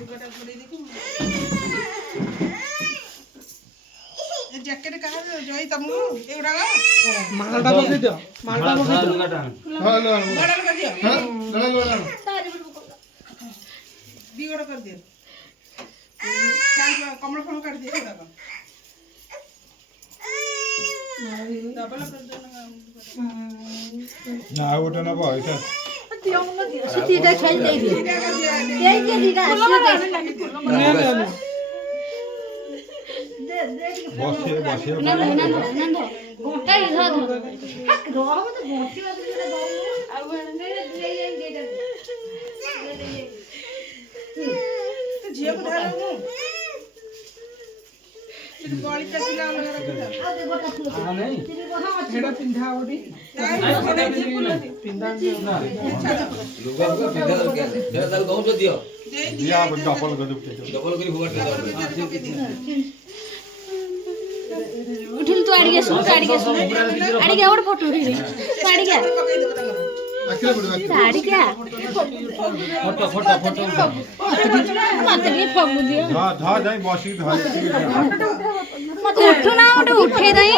लुगाटा घोड़े देखी ए जैकेट कहां जोई तमु एउडा मालटा बके दियो मालटा बके दियो लुगाटा हां बड़ा लगा दियो हां लड़ा दी गोड़ा कर दियो काल कमल फल काट दियो एउडा डबल कर दो ना ओटा ना भाई था सुतीटा खेल दे दे के दीदा आसी दे बसे नंद गोटा इधर हक रोह में तो गोटी वाली जरा दो अब ने ले ये तो झियो को धर मु ये गॉली चला लगा रख आ दे गोटा फूल हां नहीं तेरे वहां एडा पिंधा ओडी पिंधा लुगा को पिंधा के जरा ताल कहू दियो दिया डबल कर दो डबल करी हुआ हां ठीक उठिल तो आड़ी के और फोटो उठी साड़ी के पकई देबो तंगर आखिर बड़ो साड़ी के फोटो मत भी फगु दियो धा जाई बसी धा मत उठो ना उठे दई